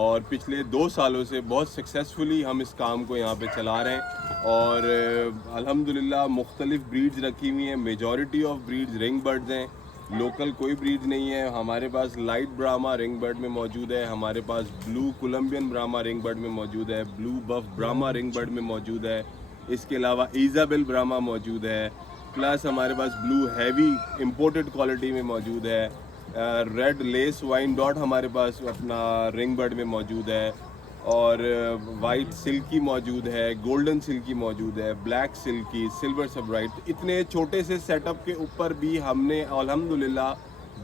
اور پچھلے 2 سالوں سے بہت سکسیزفلی ہم اس کام کو یہاں پہ چلا رہے ہیں اور الحمدللہ مختلف بریڈز رکھی ہوئی ہیں. میجورٹی آف بریڈز رنگ برڈز ہیں, لوکل کوئی بریڈ نہیں ہے. ہمارے پاس لائٹ براہما رنگ برڈ میں موجود ہے, ہمارے پاس بلو کولمبین براہما رنگ برڈ میں موجود ہے, بلو بف براہما رنگ برڈ میں موجود ہے. اس کے علاوہ ایزابل براہما موجود ہے, پلس ہمارے پاس بلو ہیوی امپورٹڈ کوالٹی میں موجود ہے. ریڈ لیس وائن ڈاٹ ہمارے پاس اپنا رنگ برڈ میں موجود ہے, اور وائٹ سلکی موجود ہے, گولڈن سلکی موجود ہے, بلیک سلکی, سلور سبرائٹ. اتنے چھوٹے سے سیٹ اپ کے اوپر بھی ہم نے الحمدللہ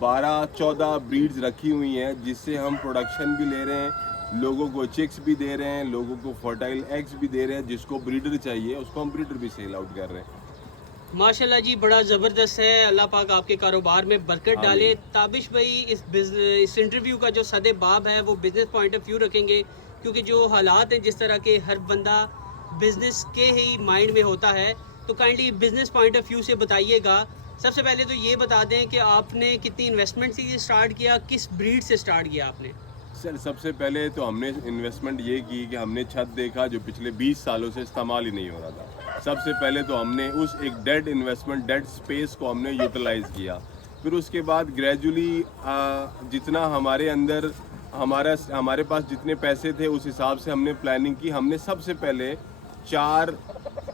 12-14 بریڈز رکھی ہوئی ہیں, جس سے ہم پروڈکشن بھی لے رہے ہیں, لوگوں کو چکس بھی دے رہے ہیں, لوگوں کو فرٹائل ایگز بھی دے رہے ہیں. جس کو بریڈر چاہیے اس کو ہم بریڈر بھی سیل آؤٹ کر رہے ہیں. ماشاءاللہ جی, بڑا زبردست ہے. اللہ پاک آپ کے کاروبار میں برکت ڈالے. تابش بھائی اس انٹرویو کا جو صد باب ہے وہ بزنس پوائنٹ آف ویو رکھیں گے, کیونکہ جو حالات ہیں جس طرح کے ہر بندہ بزنس کے ہی مائنڈ میں ہوتا ہے, تو kindly business point of view سے بتائیے گا. سب سے پہلے تو یہ بتا دیں کہ آپ نے کتنی انویسٹمنٹ سے یہ سٹارٹ کیا, کس بریڈ سے سٹارٹ کیا آپ نے؟ سر سب سے پہلے تو ہم نے انویسٹمنٹ یہ کی کہ ہم نے چھت دیکھا جو پچھلے 20 سالوں سے استعمال ہی نہیں ہو رہا تھا. سب سے پہلے تو ہم نے اس ایک ڈیڈ انویسٹمنٹ, ڈیڈ اسپیس کو ہم نے یوٹیلائز کیا. پھر اس کے بعد گریجولی جتنا ہمارے اندر ہمارے پاس جتنے پیسے تھے اس حساب سے ہم نے پلاننگ کی. ہم نے سب سے پہلے 4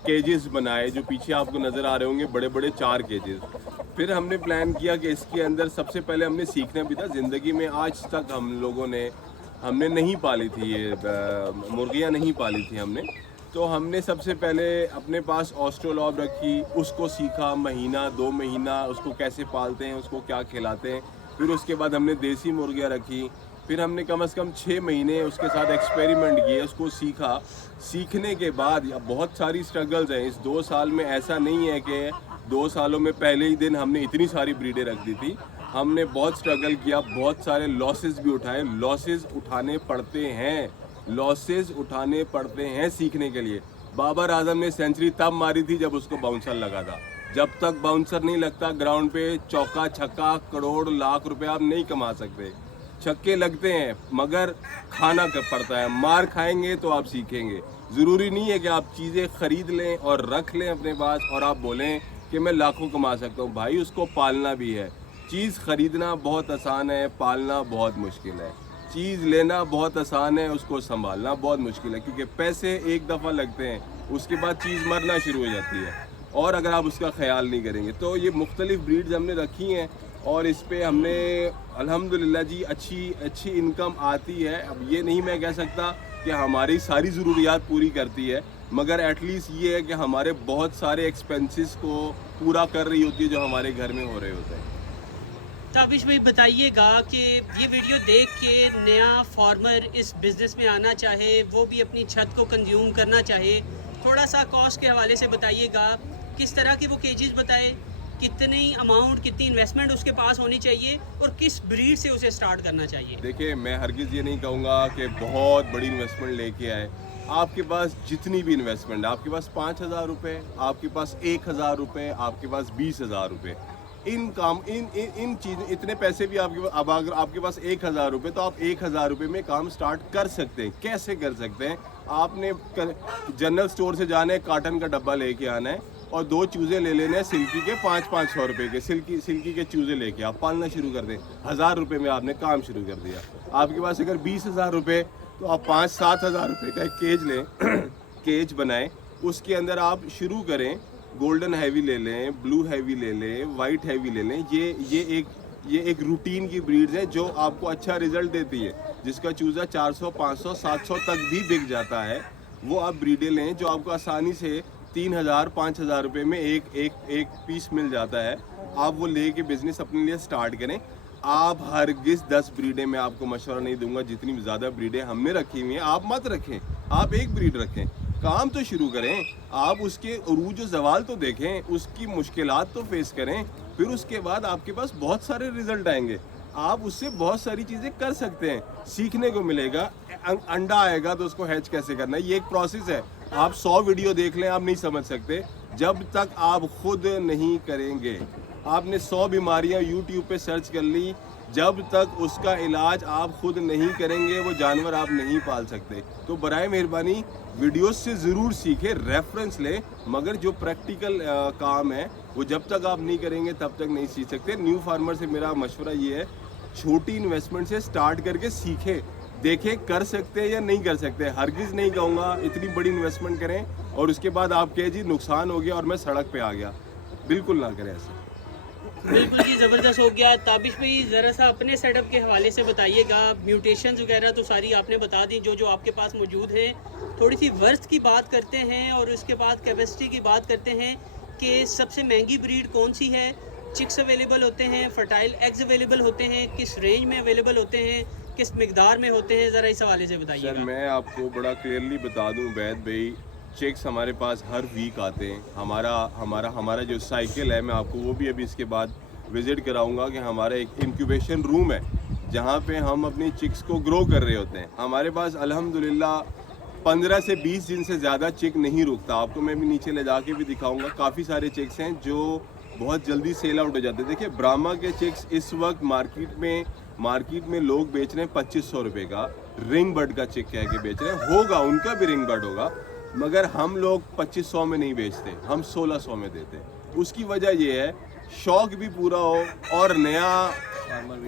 کیجز بنائے, جو پیچھے آپ کو نظر آ رہے ہوں گے, بڑے بڑے 4 کیجز. پھر ہم نے پلان کیا کہ اس کے اندر سب سے پہلے ہم نے سیکھنا بھی تھا. زندگی میں آج تک ہم لوگوں نے نہیں پالی تھی, یہ مرغیاں نہیں پالی تھی ہم نے. تو ہم نے سب سے پہلے اپنے پاس آسٹرولاب رکھی, اس کو سیکھا, مہینہ 2 مہینہ اس کو کیسے پالتے ہیں, اس کو کیا کھلاتے ہیں. پھر اس کے بعد ہم نے دیسی مرغیاں رکھی. پھر ہم نے کم از کم 6 مہینے اس کے ساتھ ایکسپیریمنٹ کیے, اس کو سیکھا. سیکھنے کے بعد بہت ساری سٹرگلز ہیں اس 2 سال میں. ایسا نہیں ہے کہ 2 سالوں میں پہلے ہی دن ہم نے اتنی ساری بریڈیں رکھ دی تھی. ہم نے بہت سٹرگل کیا, بہت سارے لاسز بھی اٹھائے. لاسز اٹھانے پڑتے ہیں سیکھنے کے لیے. بابر اعظم نے سینچری تب ماری تھی جب اس کو باؤنسر لگا تھا. جب تک باؤنسر نہیں لگتا گراؤنڈ پہ چوکا چھکا کروڑ لاکھ روپے آپ نہیں کما سکتے. چھکے لگتے ہیں مگر کھانا پڑتا ہے. مار کھائیں گے تو آپ سیکھیں گے. ضروری نہیں ہے کہ آپ چیزیں خرید لیں اور رکھ لیں اپنے پاس اور آپ بولیں کہ میں لاکھوں کما سکتا ہوں. بھائی اس کو پالنا بھی ہے. چیز خریدنا بہت آسان ہے, پالنا بہت مشکل ہے. چیز لینا بہت آسان ہے, اس کو سنبھالنا بہت مشکل ہے, کیونکہ پیسے ایک دفعہ لگتے ہیں, اس کے بعد چیز مرنا شروع ہو جاتی ہے, اور اگر آپ اس کا خیال نہیں کریں گے. تو یہ مختلف بریڈز ہم نے رکھی ہیں اور اس پہ ہم نے الحمدللہ جی اچھی انکم آتی ہے. اب یہ نہیں میں کہہ سکتا کہ ہماری ساری ضروریات پوری کرتی ہے, مگر ایٹ لیسٹ یہ ہے کہ ہمارے بہت سارے ایکسپینسز کو پورا کر رہی ہوتی ہے جو ہمارے گھر میں ہو رہے ہوتے ہیں. تابش بھائی بتائیے گا کہ یہ ویڈیو دیکھ کے نیا فارمر اس بزنس میں آنا چاہے, وہ بھی اپنی چھت کو کنزیوم کرنا چاہے, تھوڑا سا کاسٹ کے حوالے سے بتائیے گا, کس طرح کی وہ کیجز بتائے, کتنی اماؤنٹ کتنی انویسٹمنٹ اس کے پاس ہونی چاہیے, اور کس بریڈ سے اسے سٹارٹ کرنا چاہیے. دیکھیں میں ہرگز یہ نہیں کہوں گا کہ بہت بڑی انویسٹمنٹ لے کے آئے. آپ کے پاس جتنی بھی انویسٹمنٹ, آپ کے پاس 5,000 روپے, آپ کے پاس 1,000 روپے, آپ کے پاس 20,000 روپے, ان چیزیں اتنے پیسے بھی آپ کے پاس. اب اگر آپ کے پاس 1,000 روپے تو آپ 1,000 روپے میں کام سٹارٹ کر سکتے ہیں. کیسے کر سکتے ہیں؟ آپ نے جنرل سٹور سے جانا ہے, کاٹن کا ڈبہ لے کے آنا ہے اور 2 چوزے لے لینے ہیں سلکی کے 500 روپے کے. سلکی کے چوزے لے کے آپ پالنا شروع کر دیں. 1,000 روپے میں آپ نے کام شروع کر دیا. آپ کے پاس اگر 20,000 روپے تو آپ 5-7,000 روپے کا ایک کیج لیں, کیج بنائیں, اس کے اندر آپ شروع کریں. گولڈن ہیوی لے لیں, بلو ہیوی لے لیں, وائٹ ہیوی لے لیں. یہ ایک روٹین کی بریڈز ہیں جو آپ کو اچھا رزلٹ دیتی ہے, جس کا چوزا 400 500 700 تک بھی بک جاتا ہے. وہ آپ بریڈیں لیں جو آپ کو آسانی سے 3,000 5,000 روپے میں ایک پیس مل جاتا ہے. آپ وہ لے کے بزنس اپنے لیے سٹارٹ کریں. آپ ہرگز 10 بریڈیں, میں آپ کو مشورہ نہیں دوں گا, جتنی زیادہ بریڈیں ہم نے رکھی ہوئی ہیں آپ مت رکھیں. آپ ایک بریڈ رکھیں, کام تو شروع کریں. آپ اس کے عروج و زوال تو دیکھیں, اس کی مشکلات تو فیس کریں. پھر اس کے بعد آپ کے پاس بہت سارے رزلٹ آئیں گے. آپ اس سے بہت ساری چیزیں کر سکتے ہیں, سیکھنے کو ملے گا. انڈا آئے گا تو اس کو ہیچ کیسے کرنا ہے, یہ ایک پروسیس ہے. آپ 100 ویڈیو دیکھ لیں, آپ نہیں سمجھ سکتے. جب تک آپ خود نہیں کریں گے, آپ نے 100 بیماریاں یوٹیوب پہ سرچ کر لی, جب تک اس کا علاج آپ خود نہیں کریں گے وہ جانور آپ نہیں پال سکتے. تو برائے مہربانی ویڈیوز سے ضرور سیکھیں, ریفرنس لیں, مگر جو پریکٹیکل کام ہے وہ جب تک آپ نہیں کریں گے تب تک نہیں سیکھ سکتے. نیو فارمر سے میرا مشورہ یہ ہے, چھوٹی انویسٹمنٹ سے سٹارٹ کر کے سیکھیں, دیکھیں کر سکتے ہیں یا نہیں کر سکتے. ہرگز نہیں کہوں گا اتنی بڑی انویسٹمنٹ کریں اور اس کے بعد آپ کہے جی نقصان ہو گیا اور میں سڑک پہ آ گیا. بالکل نہ کریں ایسا. بالکل جی زبردست ہو گیا. تابش بھائی ذرا سا اپنے سیٹ اپ کے حوالے سے بتائیے گا. میوٹیشنز وغیرہ تو ساری آپ نے بتا دی جو آپ کے پاس موجود ہیں. تھوڑی سی ورث کی بات کرتے ہیں اور اس کے بعد کیپیسٹی کی بات کرتے ہیں کہ سب سے مہنگی بریڈ کون سی ہے, چکس اویلیبل ہوتے ہیں, فرٹائل ایگز اویلیبل ہوتے ہیں, کس رینج میں اویلیبل ہوتے ہیں, کس مقدار میں ہوتے ہیں, ذرا اس حوالے سے بتائیے سر گا. میں آپ کو بڑا کلیئرلی بتا دوں عبید بھائی, چیکس ہمارے پاس ہر ویک آتے ہیں. ہمارا جو سائیکل ہے, میں آپ کو وہ بھی ابھی اس کے بعد وزٹ کراؤں گا کہ ہمارا ایک انکیوبیشن روم ہے جہاں پہ ہم اپنی چکس کو گرو کر رہے ہوتے ہیں. ہمارے پاس الحمدللہ 15 سے 20 دن سے زیادہ چک نہیں رکتا. آپ کو میں بھی نیچے لے جا کے بھی دکھاؤں گا. کافی سارے چکس ہیں جو بہت جلدی سیل آؤٹ ہو جاتے ہیں. دیکھیں براہما کے چکس اس وقت مارکیٹ میں لوگ بیچ رہے ہیں 2500 روپے کا. رنگ برڈ کا چک کہہ کے بیچ رہے ہیں, ہوگا ان کا بھی رنگ برڈ ہوگا, مگر ہم لوگ 2500 میں نہیں بیچتے, ہم 1600 میں دیتے. اس کی وجہ یہ ہے شوق بھی پورا ہو اور نیا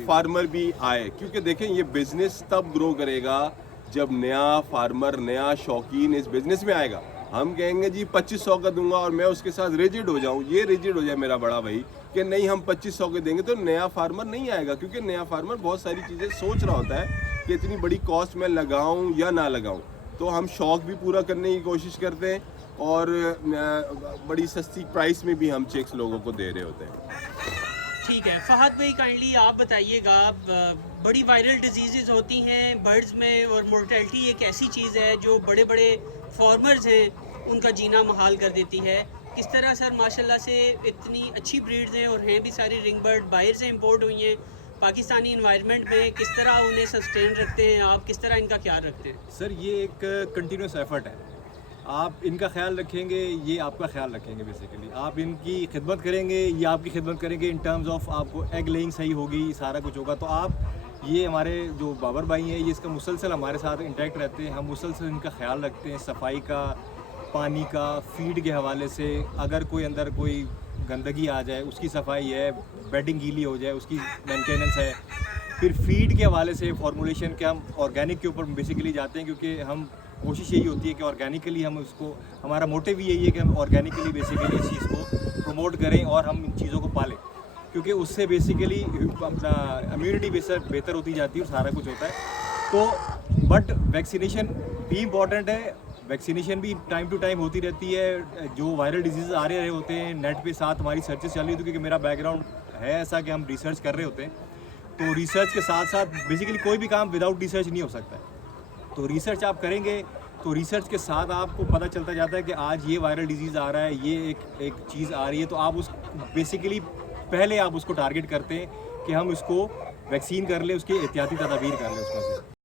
فارمر بھی آئے, کیونکہ دیکھیں یہ بزنس تب گرو کرے گا جب نیا فارمر, نیا شوقین اس بزنس میں آئے گا. ہم کہیں گے جی 2500 کا دوں گا اور میں اس کے ساتھ ریجڈ ہو جاؤں, یہ ریجڈ ہو جائے میرا بڑا بھائی کہ نہیں ہم 2500 کے دیں گے, تو نیا فارمر نہیں آئے گا. کیونکہ نیا فارمر بہت ساری چیزیں سوچ رہا ہوتا ہے کہ اتنی بڑی کاسٹ میں لگاؤں یا نہ لگاؤں. تو ہم شوق بھی پورا کرنے کی کوشش کرتے ہیں اور بڑی سستی پرائس میں بھی ہم چیکس لوگوں کو دے رہے ہوتے ہیں. ٹھیک ہے فہد بھائی, کائنڈلی آپ بتائیے گا, بڑی وائرل ڈیزیزز ہوتی ہیں برڈز میں اور مورٹیلٹی ایک ایسی چیز ہے جو بڑے بڑے فارمرز ہیں ان کا جینا محال کر دیتی ہے. کس طرح سر ماشاءاللہ سے اتنی اچھی بریڈز ہیں اور ہیں بھی ساری رنگ برڈ, باہر سے امپورٹ ہوئی ہیں, پاکستانی انوائرمنٹ میں کس طرح انہیں سسٹین رکھتے ہیں آپ, کس طرح ان کا خیال رکھتے ہیں؟ سر یہ ایک کنٹینیوس ایفرٹ ہے. آپ ان کا خیال رکھیں گے, یہ آپ کا خیال رکھیں گے. بیسیکلی آپ ان کی خدمت کریں گے, یہ آپ کی خدمت کریں گے. ان ٹرمز آف آپ کو ایگ لیئنگ صحیح ہوگی, سارا کچھ ہوگا. تو آپ یہ ہمارے جو بابر بھائی ہیں یہ اس کا مسلسل ہمارے ساتھ انٹیکٹ رہتے ہیں. ہم مسلسل ان کا خیال رکھتے ہیں, صفائی کا, پانی کا, فیڈ کے حوالے سے. اگر کوئی اندر کوئی گندگی آ جائے اس کی صفائی ہے, بیڈنگ گیلی ہو جائے اس کی مینٹیننس ہے. پھر فیڈ کے حوالے سے فارمولیشن کے ہم آرگینک کے اوپر بیسیکلی جاتے ہیں, کیونکہ ہم کوشش یہی ہوتی ہے کہ آرگینکلی ہم اس کو, ہمارا موٹیو یہی ہے کہ ہم آرگینکلی بیسیکلی اس چیز کو پروموٹ کریں اور ہم ان چیزوں کو پالیں, کیونکہ اس سے بیسیکلی اپنا امیونٹی بہتر ہوتی جاتی ہے اور سارا کچھ ہوتا ہے. تو بٹ ویکسینیشن بھی امپورٹنٹ ہے, ویکسینیشن بھی ٹائم ٹو ٹائم ہوتی رہتی ہے. جو وائرل ڈیزیز آ رہے ہوتے ہیں نیٹ پہ, ساتھ ہماری سرچز چل رہی ہوتی ہے, کیونکہ میرا بیک گراؤنڈ ہے ایسا کہ ہم ریسرچ کر رہے ہوتے ہیں. تو ریسرچ کے ساتھ ساتھ بیسیکلی کوئی بھی کام وداؤٹ ریسرچ نہیں ہو سکتا ہے. تو ریسرچ آپ کریں گے تو ریسرچ کے ساتھ آپ کو پتہ چلتا جاتا ہے کہ آج یہ وائرل ڈیزیز آ رہا ہے, یہ ایک چیز آ رہی ہے. تو آپ اس بیسیکلی پہلے آپ اس کو ٹارگٹ کرتے ہیں کہ ہم اس کو ویکسین کر لیں, اس کی احتیاطی تدابیر کر لیں اس میں سے.